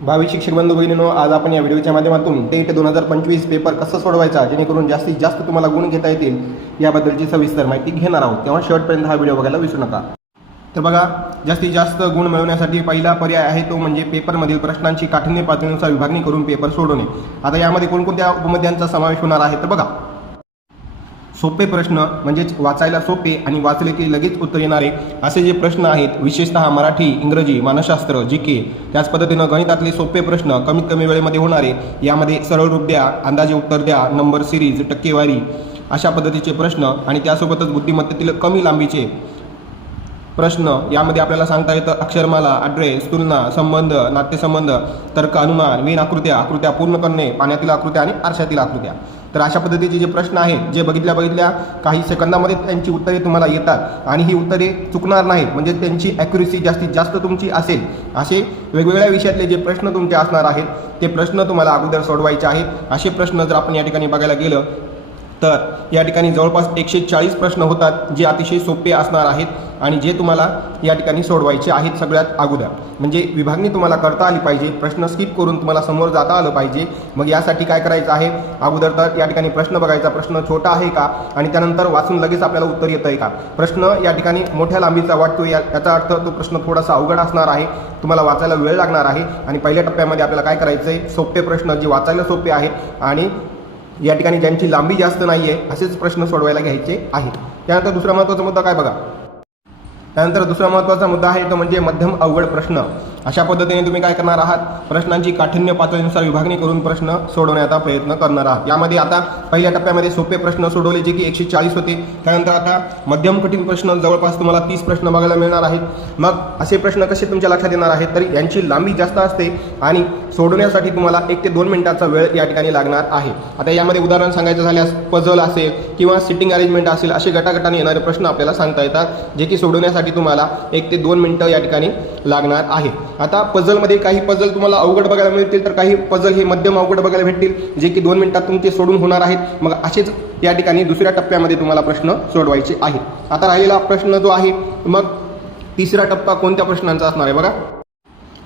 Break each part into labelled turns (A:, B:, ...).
A: भावी शिक्षक बंधू बहिणीनो आज आपण या व्हिडिओच्या माध्यमातून टेट दोन हजार पंचवीस पेपर कसं सोडवायचा जेणेकरून जास्तीत जास्त तुम्हाला गुण घेता येतील याबद्दलची सविस्तर माहिती घेणार आहोत. तेव्हा शेवटपर्यंत हा व्हिडिओ बघायला विसरू नका. तर बघा जास्तीत जास्त गुण मिळवण्यासाठी पहिला पर्याय आहे तो म्हणजे पेपरमधील प्रश्नांची काठिण्य पातळीनुसार विभागणी करून पेपर सोडवणे. आता यामध्ये कोणकोणत्या उपमध्यांचा समावेश होणार आहे तर बघा. सोपे प्रश्न म्हणजेच वाचायला सोपे आणि वाचले की लगेच उत्तर येणारे असे जे प्रश्न आहेत विशेषतः मराठी इंग्रजी मानसशास्त्र जी के त्याच पद्धतीनं गणितातले सोपे प्रश्न कमीत कमी वेळेमध्ये होणारे यामध्ये सरळ रूप द्या अंदाजे उत्तर द्या नंबर सिरीज टक्केवारी अशा पद्धतीचे प्रश्न आणि त्यासोबतच बुद्धिमत्तेतील कमी लांबीचे प्रश्न यामध्ये आपल्याला सांगता येतं अक्षरमाला ॲड्रेस तुलना संबंध नाट्यसंबंध तर्क अनुमान मेन आकृत्या आकृत्या पूर्ण करणे पाण्यातील आकृत्या आणि आरशातील आकृत्या. तर अशा पद्धतीचे जे प्रश्न आहेत जे बघितल्या बघितल्या काही सेकंदामध्ये त्यांची उत्तरे तुम्हाला येतात आणि ही उत्तरे चुकणार नाहीत म्हणजे त्यांची ॲक्युरेसी जास्तीत जास्त तुमची असेल असे वेगवेगळ्या विषयातले जे प्रश्न तुमचे असणार आहेत ते प्रश्न तुम्हाला अगोदर सोडवायचे आहेत. असे प्रश्न जर आपण या ठिकाणी बघायला गेलं तर या ठिकाणी जवळपास एकशे चाळीस प्रश्न होतात जे अतिशय सोपे असणार आहेत आणि जे तुम्हाला या ठिकाणी सोडवायचे आहेत सगळ्यात अगोदर. म्हणजे विभागणी तुम्हाला करता आली पाहिजे प्रश्न स्किप करून तुम्हाला समोर जाता आलं पाहिजे. मग यासाठी काय करायचं आहे? अगोदर तर या ठिकाणी प्रश्न बघायचा प्रश्न छोटा आहे का? आणि त्यानंतर वाचून लगेच आपल्याला उत्तर येतं आहे का? प्रश्न या ठिकाणी मोठ्या लांबीचा वाटतो या याचा अर्थ तो प्रश्न थोडासा अवघड असणार आहे. तुम्हाला वाचायला वेळ लागणार आहे. आणि पहिल्या टप्प्यामध्ये आपल्याला काय करायचं आहे सोपे प्रश्न जे वाचायला सोपे आहेत आणि या ठिकाणी ज्यांची लांबी जास्त नाही आहे असेच प्रश्न सोडवायला घ्यायचे आहेत. त्यानंतर दुसरा महत्त्वाचा मुद्दा काय बघा? त्यानंतर दुसरा महत्त्वाचा मुद्दा आहे तो म्हणजे मध्यम अवघड प्रश्न. अशा पद्धतीने तुम्ही काय करणार आहात? प्रश्नांची काठिण्य पातळीनुसार विभागणी करून प्रश्न सोडवण्याचा प्रयत्न करणार आहात. यामध्ये आता पहिल्या टप्प्यामध्ये सोपे प्रश्न सोडवले जे की एकशे चाळीस होते. त्यानंतर आता मध्यम कठीण प्रश्न जवळपास तुम्हाला तीस प्रश्न बघायला मिळणार आहेत. मग असे प्रश्न कसे तुमच्या लक्षात येणार आहेत? तर यांची लांबी जास्त असते आणि सोडवण्यासाठी तुम्हाला एक ते दोन मिनिटाचा वेळ या ठिकाणी लागणार आहे. आता यामध्ये उदाहरण सांगायचं झाल्यास पझल असेल किंवा सिटिंग अरेंजमेंट असेल असे गटागटाने येणारे प्रश्न आपल्याला सांगता येतात जे की सोडवण्यासाठी तुम्हाला एक ते दोन मिनिटं या ठिकाणी लागणार आहे आता पझलमध्ये काही पझल तुम्हाला अवघड बघायला मिळतील तर काही पझल हे मध्यम अवघड बघायला भेटतील जे की दोन मिनिटात तुमचे सोडून होणार आहेत. मग असेच या ठिकाणी दुसऱ्या टप्प्यामध्ये तुम्हाला प्रश्न सोडवायचे आहेत. आता राहिलेला प्रश्न जो आहे मग तिसरा टप्पा कोणत्या प्रश्नांचा असणार आहे बघा.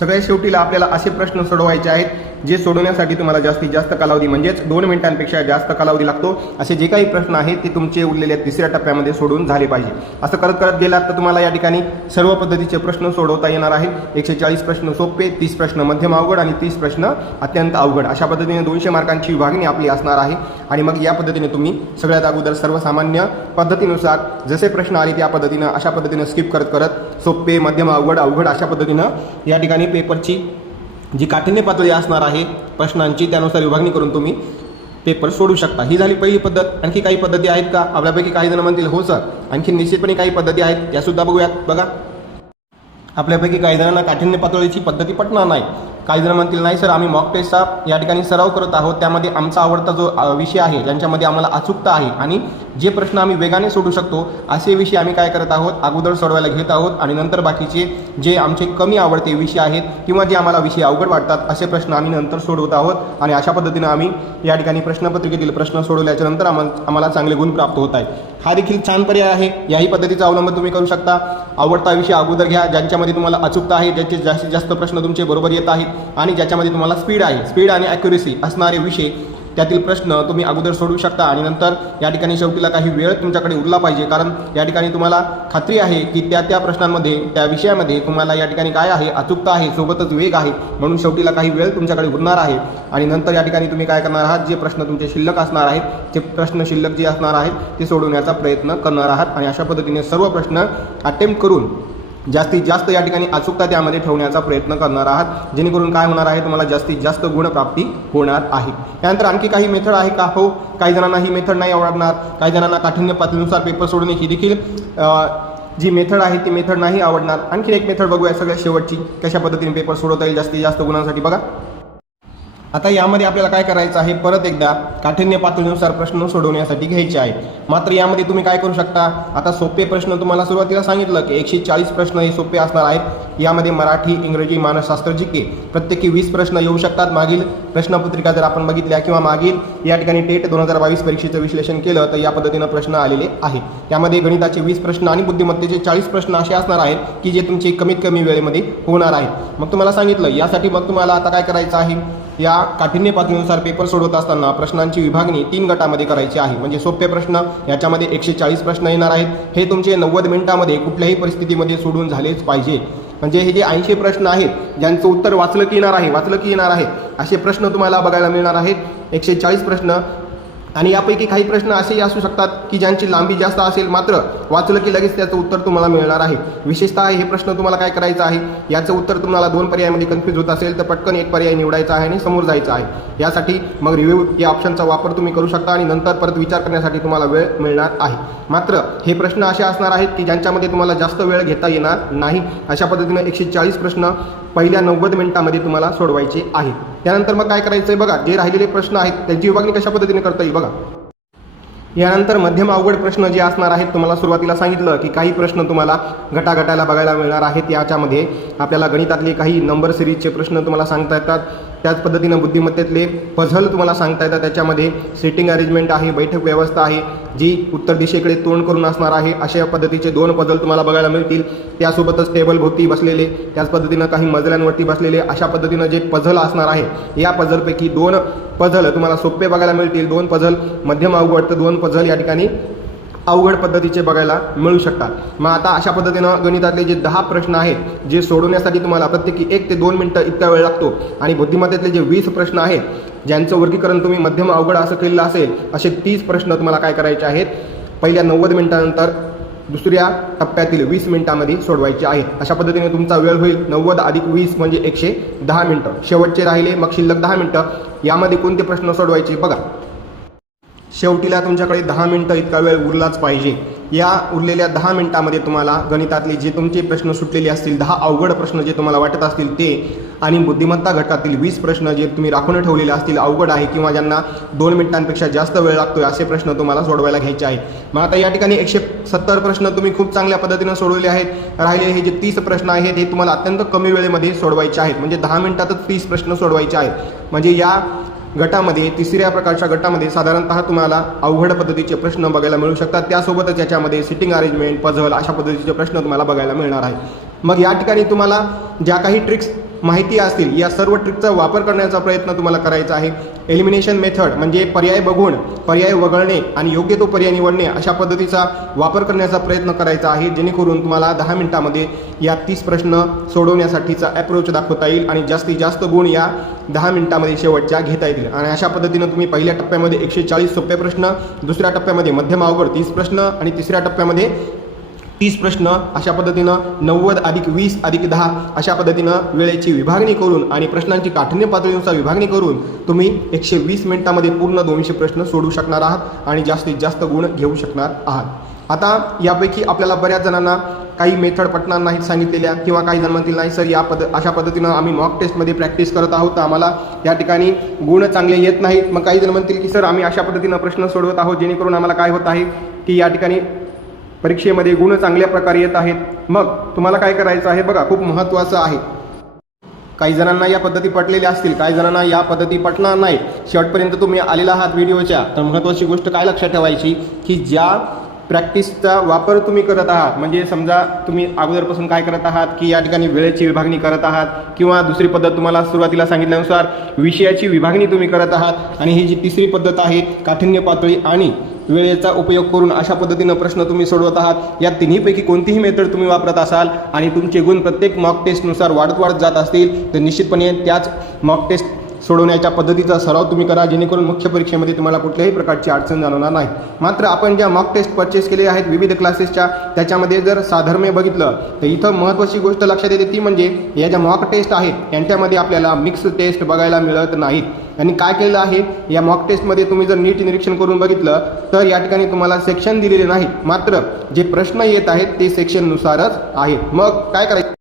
A: सगळ्या शेवटीला आपल्याला असे प्रश्न सोडवायचे आहेत जे सोडवण्यासाठी तुम्हाला जास्तीत जास्त कालावधी म्हणजेच दोन मिनिटांपेक्षा जास्त कालावधी लागतो असे जे काही प्रश्न आहेत ते तुमचे उरलेल्या तिसऱ्या टप्प्यामध्ये सोडवून झाले पाहिजे. असं करत करत गेलात तर तुम्हाला या ठिकाणी सर्व पद्धतीचे प्रश्न सोडवता येणार आहे एकशे चाळीस प्रश्न सोपे तीस प्रश्न मध्यम अवघड आणि तीस प्रश्न अत्यंत अवघड. अशा पद्धतीने दोनशे मार्कांची विभागणी आपली असणार आहे. आणि मग या पद्धतीने तुम्ही सगळ्यात अगोदर सर्वसामान्य पद्धतीनुसार जसे प्रश्न आले त्या पद्धतीनं अशा पद्धतीनं स्किप करत करत सोपे मध्यम अवघड अवघड अशा पद्धतीनं या ठिकाणी पेपरची जी काठिण्य पातळी असणार आहे प्रश्नांची त्यानुसार विभागणी करून तुम्ही पेपर सोडू शकता. ही झाली पहिली पद्धत. आणखी काही पद्धती आहेत का? आपल्यापैकी काही जण म्हणतील हो सर. आणखी निश्चितपणे काही पद्धती आहेत. त्यासुद्धा बघूयात. बघा. आपल्यापैकी काही जणांना काठिण्य पातळीची पद्धती पटणार नाही. काही जण म्हणतील नाही सर आम्ही मॉक टेस्टचा या ठिकाणी सराव करत आहोत. त्यामध्ये आमचा आवडता जो विषय आहे ज्यांच्यामध्ये आम्हाला अचूकता आहे आणि जे प्रश्न आम्ही वेगाने सोडू शकतो असे विषय आम्ही काय करत आहोत? अगोदर सोडवायला घेत आहोत आणि नंतर बाकीचे जे आमचे कमी आवडते विषय आहेत किंवा जे आम्हाला विषय अवघड वाटतात असे प्रश्न आम्ही नंतर सोडवत आहोत आणि अशा पद्धतीनं आम्ही या ठिकाणी प्रश्नपत्रिकेतील प्रश्न सोडवल्याच्या नंतर आम्हाला आम्हाला चांगले गुण प्राप्त होत आहेत. हा देखील छान पर्याय आहे. याही पद्धतीचा अवलंब तुम्ही करू शकता. आवडता विषय अगोदर घ्या. ज्यांच्यामध्ये तुम्हाला अचूकता आहे ज्याचे जास्तीत जास्त प्रश्न तुमचे बरोबर येत आहेत आणि ज्याच्यामध्ये तुम्हाला स्पीड आहे. स्पीड आणि ॲक्युरेसी असणारे विषय त्यातील प्रश्न तुम्ही अगोदर सोडवू शकता आणि नंतर या ठिकाणी शेवटीला काही वेळ तुमच्याकडे उरला पाहिजे. कारण या ठिकाणी तुम्हाला खात्री आहे की त्या त्या प्रश्नांमध्ये त्या विषयामध्ये तुम्हाला या ठिकाणी काय आहे अचूकता आहे सोबतच वेग आहे म्हणून शेवटीला काही वेळ तुमच्याकडे उरणार आहे. आणि नंतर या ठिकाणी तुम्ही काय करणार आहात जे प्रश्न तुमचे शिल्लक असणार आहेत ते प्रश्न शिल्लक जे असणार आहेत ते सोडवण्याचा प्रयत्न करणार आहात. आणि अशा पद्धतीने सर्व प्रश्न अटेम्प्ट करून जास्तीत जास्त या ठिकाणी अचूकता त्यामध्ये ठेवण्याचा प्रयत्न करणार आहात. जेणेकरून काय होणार आहे? तुम्हाला जास्तीत जास्त गुणप्राप्ती होणार आहे. त्यानंतर आणखी काही मेथड आहे का? हो काही जणांना ही मेथड नाही आवडणार. काही जणांना काठिण्य पातळीनुसार पेपर सोडणे ही देखील जी मेथड आहे ती मेथड नाही आवडणार. आणखी एक मेथड बघूया सगळ्यात शेवटची. कशा पद्धतीने पेपर सोडवता येईल जास्तीत जास्त गुणांसाठी बघा. आता यामध्ये आपल्याला काय करायचं आहे? परत एकदा काठिण्य पातळीनुसार प्रश्न सोडवण्यासाठी घ्यायचे आहे. मात्र यामध्ये तुम्ही काय करू शकता? आता सोपे प्रश्न तुम्हाला सुरुवातीला सांगितलं की एकशे चाळीस प्रश्न हे सोपे असणार आहेत. यामध्ये मराठी इंग्रजी मानसशास्त्र जी प्रत्येकी वीस प्रश्न येऊ शकतात मागील प्रश्नपत्रिका जर आपण बघितल्या किंवा मागील या ठिकाणी टेट दोन हजार बावीस परीक्षेचं विश्लेषण केलं तर या पद्धतीनं प्रश्न आलेले आहे त्यामध्ये गणिताचे वीस प्रश्न आणि बुद्धिमत्तेचे चाळीस प्रश्न असे असणार आहेत की जे तुमचे कमीत कमी वेळेमध्ये होणार आहेत. मग तुम्हाला सांगितलं यासाठी मग तुम्हाला आता काय करायचं आहे? या काठिण्य पातळीनुसार पेपर सोडवत असताना प्रश्नांची विभागणी तीन गटामध्ये करायची आहे. म्हणजे सोपे प्रश्न याच्यामध्ये एकशे चाळीस प्रश्न येणार आहेत. हे तुमचे नव्वद मिनिटामध्ये कुठल्याही परिस्थितीमध्ये सोडून झालेच पाहिजे. म्हणजे हे जे ऐंशी प्रश्न आहेत ज्यांचं उत्तर वाचलं की येणार आहे वाचलं की येणार आहे असे प्रश्न तुम्हाला बघायला मिळणार आहेत. एकशे चाळीस प्रश्न आणि यापैकी काही प्रश्न असेही असू शकतात की ज्यांची लांबी जास्त असेल मात्र वाचलं की लगेच त्याचं उत्तर तुम्हाला मिळणार आहे. विशेषतः हे प्रश्न तुम्हाला काय करायचं आहे? याचं उत्तर तुम्हाला दोन पर्यायामध्ये कन्फ्यूज होत असेल तर पटकन एक पर्याय निवडायचा आहे आणि समोर जायचं आहे. यासाठी मग रिव्ह्यू या ऑप्शनचा वापर तुम्ही करू शकता आणि नंतर परत विचार करण्यासाठी तुम्हाला वेळ मिळणार आहे. मात्र हे प्रश्न असे असणार आहेत की ज्यांच्यामध्ये तुम्हाला जास्त वेळ घेता येणार नाही अशा पद्धतीनं एकशे चाळीस प्रश्न पहिल्या नव्वद मिनिटामध्ये तुम्हाला सोडवायचे आहेत. त्यानंतर मग काय करायचं आहे बघा जे राहिलेले प्रश्न आहेत त्यांची विभागणी कशा पद्धतीने करता येईल बघा. यानंतर मध्यम अवघड प्रश्न जे असणार आहेत तुम्हाला सुरुवातीला सांगितलं की काही प्रश्न तुम्हाला गटागटाला बघायला मिळणार आहेत. याच्यामध्ये आपल्याला गणितातले काही नंबर सिरीजचे प्रश्न तुम्हाला सांगता येतात. त्याच पद्धतीनं बुद्धिमत्तेतले पझल तुम्हाला सांगता येतात. त्याच्यामध्ये सिटिंग अरेंजमेंट आहे बैठक व्यवस्था आहे जी उत्तर दिशेकडे तोंड करून असणार आहे अशा पद्धतीचे दोन पझल तुम्हाला बघायला मिळतील. त्यासोबतच टेबलभोवती बसलेले त्याच पद्धतीनं काही मजल्यांवरती बसलेले अशा पद्धतीनं जे पझल असणार आहे या पझलपैकी दोन पझल तुम्हाला सोपे बघायला मिळतील. दोन पझल मध्यम अवघड तर दोन पझल या ठिकाणी अवघड पद्धतीचे बघायला मिळू शकतात. मग आता अशा पद्धतीनं गणितातले जे दहा प्रश्न आहेत जे सोडवण्यासाठी तुम्हाला प्रत्येकी एक ते दोन मिनटं इतका वेळ लागतो आणि बुद्धिमत्तेतले जे वीस प्रश्न आहेत ज्यांचं वर्गीकरण तुम्ही मध्यम अवघड असं केलेलं असेल असे तीस प्रश्न तुम्हाला काय करायचे आहेत पहिल्या नव्वद मिनिटानंतर दुसऱ्या टप्प्यातील वीस मिनिटांमध्ये सोडवायचे आहेत. अशा पद्धतीने तुमचा वेळ होईल नव्वद अधिक वीस म्हणजे एकशे दहा मिनटं. शेवटचे राहिले मग शिल्लक दहा मिनटं. यामध्ये कोणते प्रश्न सोडवायचे बघा. शेवटीला तुमच्याकडे दहा मिनटं इतका वेळ उरलाच पाहिजे. या उरलेल्या दहा मिनिटामध्ये तुम्हाला गणितातले जे तुमचे प्रश्न सुटलेले असतील दहा अवघड प्रश्न जे तुम्हाला वाटत असतील ते आणि बुद्धिमत्ता घटातील वीस प्रश्न जे तुम्ही राखून ठेवलेले असतील अवघड आहे किंवा ज्यांना दोन मिनिटांपेक्षा जास्त वेळ लागतोय असे प्रश्न तुम्हाला सोडवायला घ्यायचे आहे. मग आता या ठिकाणी एकशे सत्तर प्रश्न तुम्ही खूप चांगल्या पद्धतीनं सोडवले आहेत. राहिले हे जे तीस प्रश्न आहेत हे तुम्हाला अत्यंत कमी वेळेमध्ये सोडवायचे आहेत. म्हणजे दहा मिनिटातच तीस प्रश्न सोडवायचे आहेत. म्हणजे या गटामध्ये तिसऱ्या प्रकारच्या गटामध्ये साधारणतः तुम्हाला अवघड पद्धतीचे प्रश्न बघायला मिळू शकतात. त्यासोबतच याच्यामध्ये सिटिंग अरेंजमेंट पझल अशा पद्धतीचे प्रश्न तुम्हाला बघायला मिळणार आहे. मग या ठिकाणी तुम्हाला ज्या काही ट्रिक्स माहिती असतील या सर्व ट्रिकचा वापर करण्याचा प्रयत्न तुम्हाला करायचा आहे. एलिमिनेशन मेथड म्हणजे पर्याय बघून पर्याय वगळणे आणि योग्य तो पर्याय निवडणे अशा पद्धतीचा वापर करण्याचा प्रयत्न करायचा आहे. जेणेकरून तुम्हाला दहा मिनिटामध्ये या तीस प्रश्न सोडवण्यासाठीचा अप्रोच दाखवता येईल आणि जास्तीत जास्त गुण या दहा मिनिटामध्ये शेवटच्या घेता येतील. आणि अशा पद्धतीनं तुम्ही पहिल्या टप्प्यामध्ये एकशे चाळीस सोपे प्रश्न दुसऱ्या टप्प्यामध्ये मध्यम अवघड तीस प्रश्न आणि तिसऱ्या टप्प्यामध्ये तीस प्रश्न अशा पद्धतीनं नव्वद अधिक वीस अधिक दहा अशा पद्धतीनं वेळेची विभागणी करून आणि प्रश्नांची काठिण्य पातळीनुसार विभागणी करून तुम्ही एकशे वीस मिनिटामध्ये पूर्ण दोनशे प्रश्न सोडवू शकणार आहात आणि जास्तीत जास्त गुण घेऊ शकणार आहात. आता यापैकी आपल्याला बऱ्याच जणांना काही मेथड पटणार नाहीत सांगितलेल्या किंवा काही जण म्हणतील नाही सर या पद अशा पद्धतीनं आम्ही मॉक टेस्टमध्ये प्रॅक्टिस करत आहोत तर आम्हाला या ठिकाणी गुण चांगले येत नाहीत. मग काही जण म्हणतील की सर आम्ही अशा पद्धतीनं प्रश्न सोडवत आहोत जेणेकरून आम्हाला काय होत आहे की या ठिकाणी परीक्षेमध्ये गुण चांगल्या प्रकारे येत आहेत. मग तुम्हाला काय करायचं आहे? बघा खूप महत्त्वाचं आहे. काही जणांना या पद्धती पटलेल्या असतील काही जणांना या पद्धती पटणार नाही. शेवटपर्यंत तुम्ही आलेला आहात व्हिडिओच्या. तर महत्त्वाची गोष्ट काय लक्षात ठेवायची? की ज्या प्रॅक्टिसचा वापर तुम्ही करत आहात म्हणजे समजा तुम्ही अगोदरपासून काय करत आहात की या ठिकाणी वेळेची विभागणी करत आहात किंवा दुसरी पद्धत तुम्हाला सुरुवातीला सांगितल्यानुसार विषयाची विभागणी तुम्ही करत आहात आणि ही जी तिसरी पद्धत आहे काठिण्य पातळी आणि वेळेचा उपयोग करून अशा पद्धतीनं प्रश्न तुम्ही सोडवत आहात. या तिन्हीपैकी कोणतीही मेथड तुम्ही वापरत असाल आणि तुमचे गुण प्रत्येक मॉक टेस्टनुसार वाढत वाढत जात असतील तर निश्चितपणे त्याच मॉक टेस्ट सोडवण्याच्या पद्धतीचा सराव तुम्ही करा जेणेकरून मुख्य परीक्षेमध्ये तुम्हाला कुठल्याही प्रकारची अडचण जाणवणार नाही. मात्र आपण ज्या मॉक टेस्ट परचेस केले आहेत विविध क्लासेसच्या त्याच्यामध्ये जर साधर्म्य बघितलं तर इथं महत्त्वाची गोष्ट लक्षात येते ती म्हणजे या ज्या मॉक टेस्ट आहेत त्यांच्यामध्ये आपल्याला मिक्स टेस्ट बघायला मिळत नाहीत. आणि काय केलं आहे या मॉक टेस्टमध्ये तुम्ही जर नीट निरीक्षण करून बघितलं तर या ठिकाणी तुम्हाला सेक्शन दिलेले नाहीत. मात्र जे प्रश्न येत आहेत ते सेक्शननुसारच आहेत. मग काय करायचं?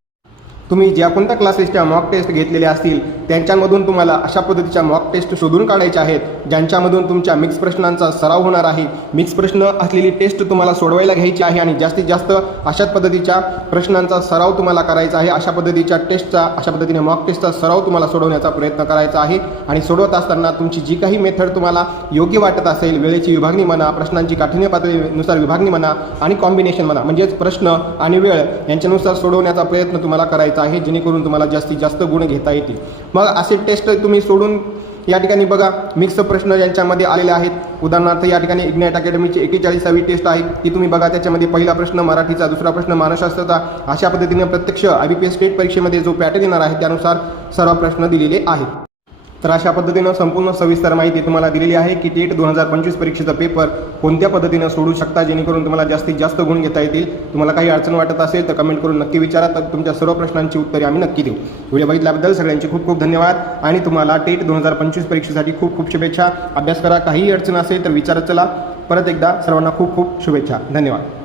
A: तुम्ही ज्या कोणत्या क्लासेसच्या मॉक टेस्ट घेतलेल्या असतील त्यांच्यामधून तुम्हाला अशा पद्धतीच्या मॉक टेस्ट शोधून काढायच्या आहेत ज्यांच्यामधून तुमच्या मिक्स प्रश्नांचा सराव होणार आहे. मिक्स प्रश्न असलेली टेस्ट तुम्हाला सोडवायला घ्यायची आहे आणि जास्तीत जास्त अशाच पद्धतीच्या प्रश्नांचा सराव तुम्हाला करायचा आहे. अशा पद्धतीच्या टेस्टचा अशा पद्धतीने मॉक टेस्टचा सराव तुम्हाला सोडवण्याचा प्रयत्न करायचा आहे. आणि सोडवत असताना तुमची जी काही मेथड तुम्हाला योग्य वाटत असेल वेळेची विभागणी म्हणा प्रश्नांची काठिण्य पातळीनुसार विभागणी म्हणा आणि कॉम्बिनेशन म्हणा म्हणजेच प्रश्न आणि वेळ यांच्यानुसार सोडवण्याचा प्रयत्न तुम्हाला करायचा आहे जेणेकरून तुम्हाला जास्तीत जास्त गुण घेता येतील. मग असे टेस्ट तुम्ही सोडून या ठिकाणी बघा मिक्स प्रश्न यांच्यामध्ये आलेले आहेत. उदाहरणार्थ या ठिकाणी इग्नाईट अकॅडमीची एकेचाळीसावी टेस्ट आहे. ती तुम्ही बघा त्याच्यामध्ये पहिला प्रश्न मराठीचा दुसरा प्रश्न मानसशास्त्राचा अशा पद्धतीने प्रत्यक्ष I B P S state परीक्षेमध्ये जो पॅटर्न येणार आहे त्यानुसार सर्व प्रश्न दिलेले आहेत. तर अशा पद्धतीनं संपूर्ण सविस्तर माहिती तुम्हाला दिलेली आहे. की टेट दोन हजार पंचवीस परीक्षेचा पेपर कोणत्या पद्धतीनं सोडू शकता जेणेकरून तुम्हाला जास्तीत जास्त गुण घेता येतील? तुम्हाला काही अडचण वाटत असेल तर कमेंट करून नक्की विचारा. तर तुमच्या सर्व प्रश्नांची उत्तरे आम्ही नक्की देऊ. व्हिडिओ बघितल्याबद्दल सगळ्यांचे खूप खूप धन्यवाद. आणि तुम्हाला टेट दोन हजार पंचवीस परीक्षेसाठी खूप खूप शुभेच्छा. अभ्यास करा. काहीही अडचण असेल तर विचारत चला. परत एकदा सर्वांना खूप खूप शुभेच्छा. धन्यवाद.